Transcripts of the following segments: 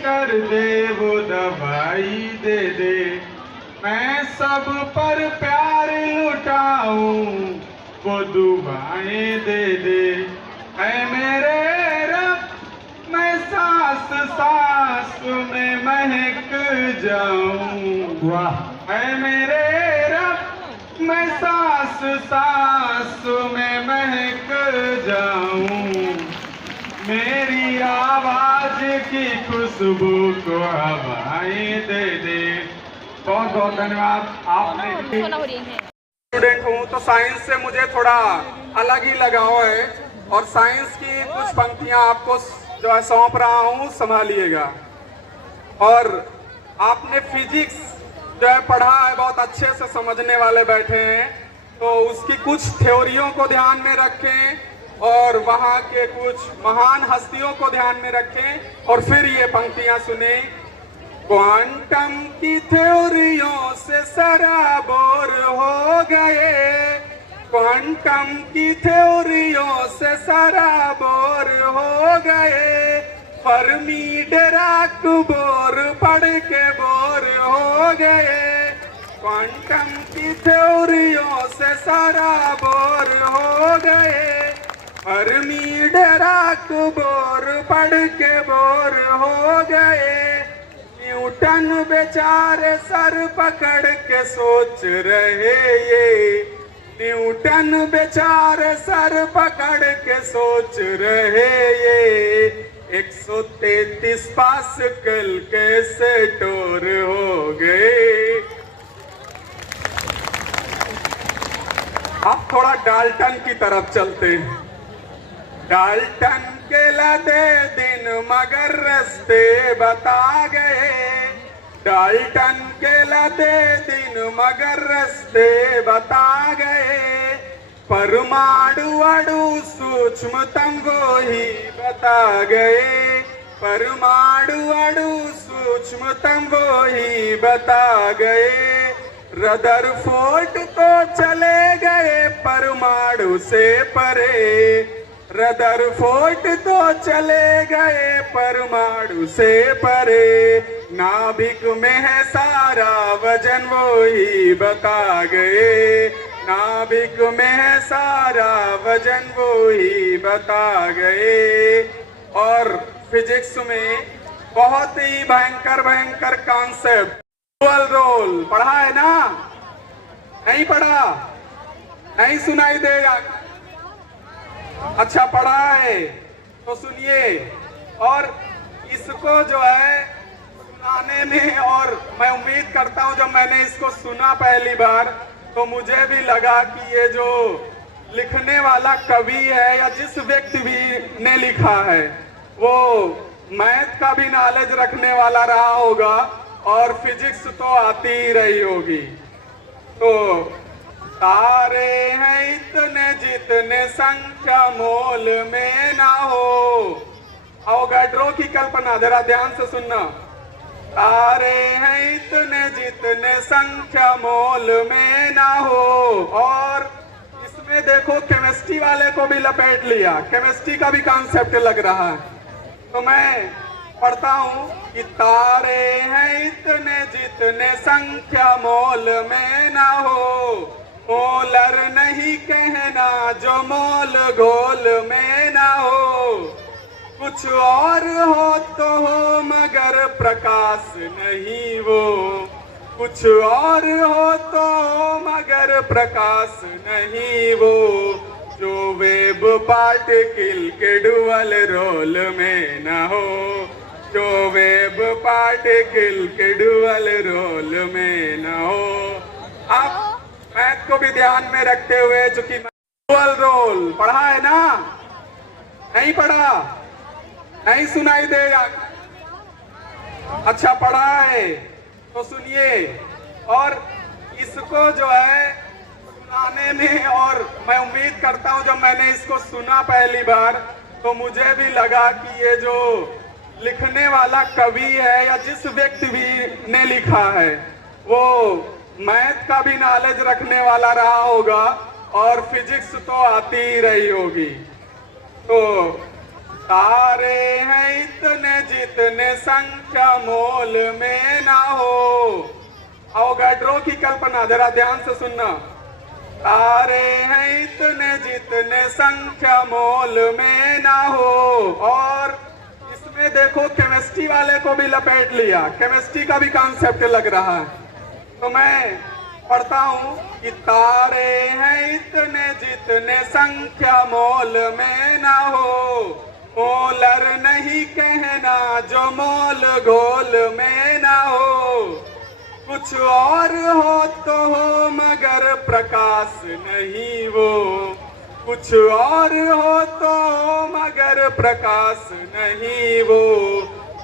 कर दे वो दवाई दे दे, मैं सब पर प्यार लुटाऊं वो दुआएं दे दे। है मेरे रब मैं सांस सांस में महक जाऊं, वाह। है मेरे रब मैं सांस सांस में महक जाऊं, मेरी आवाज की खुशबू को हवाएं दे दे। बहुत बहुत धन्यवाद। आपने स्टूडेंट हूँ तो साइंस से मुझे थोड़ा अलग ही लगाव है और साइंस की कुछ पंक्तियां आपको जो है सौंप रहा हूँ, संभालिएगा। और आपने फिजिक्स जो है पढ़ा है, बहुत अच्छे से समझने वाले बैठे हैं, तो उसकी कुछ थ्योरियों को ध्यान में रखें और वहाँ के कुछ महान हस्तियों को ध्यान में रखें और फिर ये पंक्तियां सुने। क्वांटम की थ्योरियों से सराबोर हो गए, क्वांटम की थ्योरियों से सराबोर हो गए, फर्मी डिराक बोर पढ़ के बोर हो गए, क्वांटम की थ्योरियों से सराबोर हो गए, फर्मी डिराक बोर पढ़ के बोर हो गए। न्यूटन बेचारे सर पकड़ के सोच रहे ये, न्यूटन बेचारे सर पकड़ के सोच रहे ये, 133 पास्कल कैसे टोर हो गए। अब थोड़ा डाल्टन की तरफ चलते हैं। डाल्टन के लदे दिन मगर रास्ते बता गए, डाल्टन के लदे दिन मगर रास्ते बता गए, परमाणु अणु सूक्ष्मतम वो ही बता गए, परमाणु अणु सूक्ष्मतम वो ही बता गए। रदरफोर्ड तो चले गए परमाणु से परे, रदरफोर्ड तो चले गए परमाणु से परे, नाभिक में है सारा वजन वो ही बता गए, नाभिक में है सारा वजन वो ही बता गए। और फिजिक्स में बहुत ही भयंकर भयंकर कॉन्सेप्ट, डुअल रोल पढ़ा है ना? नहीं पढ़ा? नहीं सुनाई देगा? अच्छा पढ़ा है तो सुनिए। और इसको जो है सुनाने में, और मैं उम्मीद करता हूं जब मैंने इसको सुना पहली बार तो मुझे भी लगा कि ये जो लिखने वाला कवि है या जिस व्यक्ति भी ने लिखा है वो मैथ का भी नॉलेज रखने वाला रहा होगा और फिजिक्स तो आती ही रही होगी। तो तारे हैं इतने जितने संख्या मोल में ना हो, अवोगाड्रो की कल्पना, जरा ध्यान से सुनना। तारे हैं इतने जितने संख्या मोल में ना हो, और इसमें देखो केमिस्ट्री वाले को भी लपेट लिया, केमिस्ट्री का भी कॉन्सेप्ट लग रहा है। तो मैं पढ़ता हूँ कि तारे हैं इतने जितने संख्या मोल में ना हो, मोलर नहीं कहना जो मोल घोल में ना हो, कुछ और हो तो हो मगर प्रकाश नहीं वो, कुछ और हो तो हो मगर प्रकाश नहीं वो, जो वेब पार्टिकल के डुअल रोल में ना हो, जो वेब पार्टिकल के डुअल रोल में ना हो। अब मैथ को भी ध्यान में रखते हुए, चूंकि डुअल रोल पढ़ा है ना? नहीं पढ़ा? नहीं सुनाई देगा? अच्छा पढ़ा है तो सुनिए। और इसको जो है सुनाने में, और मैं उम्मीद करता हूं जब मैंने इसको सुना पहली बार तो मुझे भी लगा कि ये जो लिखने वाला कवि है या जिस व्यक्ति भी ने लिखा है वो मैथ का भी नॉलेज रखने वाला रहा होगा और फिजिक्स तो आती ही रही होगी। तो तारे हैं इतने जितने संख्या मोल में ना हो। अवोगाड्रो की कल्पना, जरा ध्यान से सुनना। तारे हैं इतने जितने संख्या मोल में ना हो। और इसमें देखो केमिस्ट्री वाले को भी लपेट लिया, केमिस्ट्री का भी कॉन्सेप्ट लग रहा है। तो मैं पढ़ता हूं कि तारे हैं इतने जितने संख्या मोल में ना हो। मोलर नहीं कहना जो मोल घोल में ना हो। कुछ और हो तो हो मगर प्रकाश नहीं वो। कुछ और हो तो हो मगर प्रकाश नहीं वो।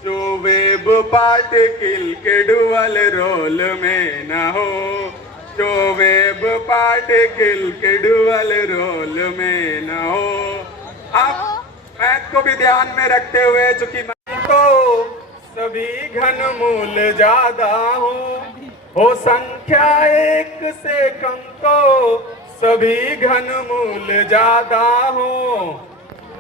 जो वेब पार्टिकल के डुअल रोल में न हो। जो वेब पार्टिकल के डुअल रोल में न हो। अब मैथ को भी ध्यान में रखते हुए, चूंकि मैं तो सभी घन मूल ज्यादा हूँ, हो संख्या एक से कम तो सभी घन मूल ज्यादा हूँ।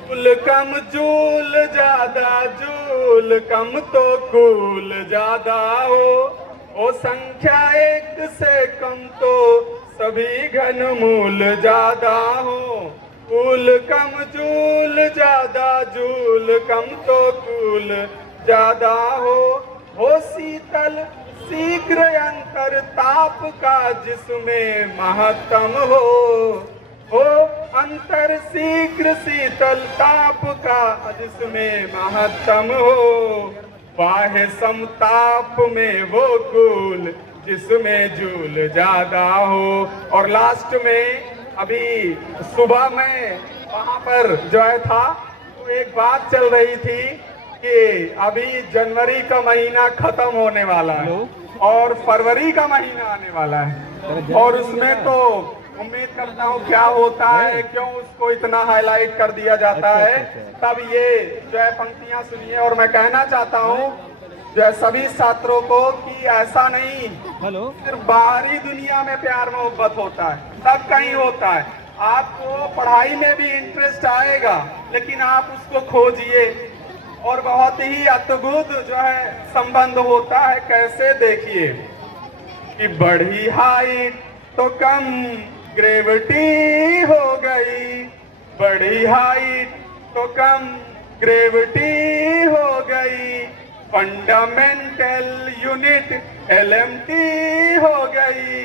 कुल कम जूल ज्यादा, जूल कम तो कूल ज्यादा हो संख्या एक से कम तो सभी घन मूल ज्यादा हो। कुल कम जूल ज्यादा, जूल कम तो कूल ज्यादा हो शीतल शीघ्र अंतर ताप का जिसमें महत्तम हो अंतर शीघ्र शीतल ताप का जिसमें महत्तम हो। बाह्य समताप में वो कूल जिसमें जूल ज्यादा हो। और लास्ट में अभी सुबह में वहां पर जो है था, तो एक बात चल रही थी कि अभी जनवरी का महीना खत्म होने वाला है और फरवरी का महीना आने वाला है। और उसमें तो उम्मीद करता हूँ क्या होता है, क्यों उसको इतना हाईलाइट कर दिया जाता है। तब ये जो है पंक्तियां सुनिए और मैं कहना चाहता हूँ जो है सभी छात्रों को कि ऐसा नहीं सिर्फ बाहरी दुनिया में प्यार मोहब्बत होता है, सब कहीं होता है। आपको पढ़ाई में भी इंटरेस्ट आएगा, लेकिन आप उसको खोजिए और बहुत ही अद्भुत जो है संबंध होता है। कैसे, देखिए कि बढ़ी हाइट तो कम ग्रेविटी हो गई। बढ़ी हाइट तो कम ग्रेविटी हो गई। फंडामेंटल यूनिट एलएमटी हो गई।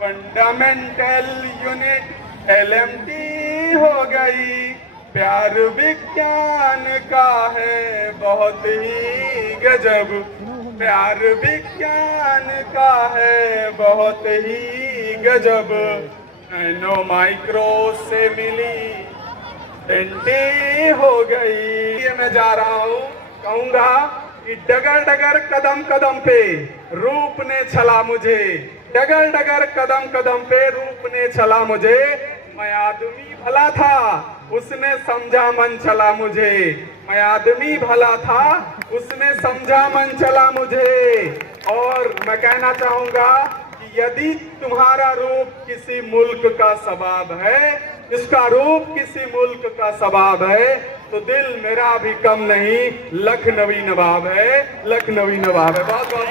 फंडामेंटल यूनिट एलएमटी हो गई। प्यार विज्ञान का है बहुत ही गजब। प्यार विज्ञान का है बहुत ही गजब। नैनो माइक्रो से मिली टेंटी हो गई। ये मैं जा रहा हूँ, कहूँगा कि डगर डगर कदम कदम पे रूप ने छला मुझे। डगर डगर कदम कदम पे रूप ने छला मुझे। मैं आदमी भला था उसने समझा मन चला मुझे। मैं आदमी भला था उसने समझा मन चला मुझे। और मैं कहना चाहूंगा कि यदि तुम्हारा रूप किसी मुल्क का सबाब है, इसका रूप किसी मुल्क का सबाब है, तो दिल मेरा भी कम नहीं, लखनवी नवाब है। लखनवी नवाब है। बहुत बहुत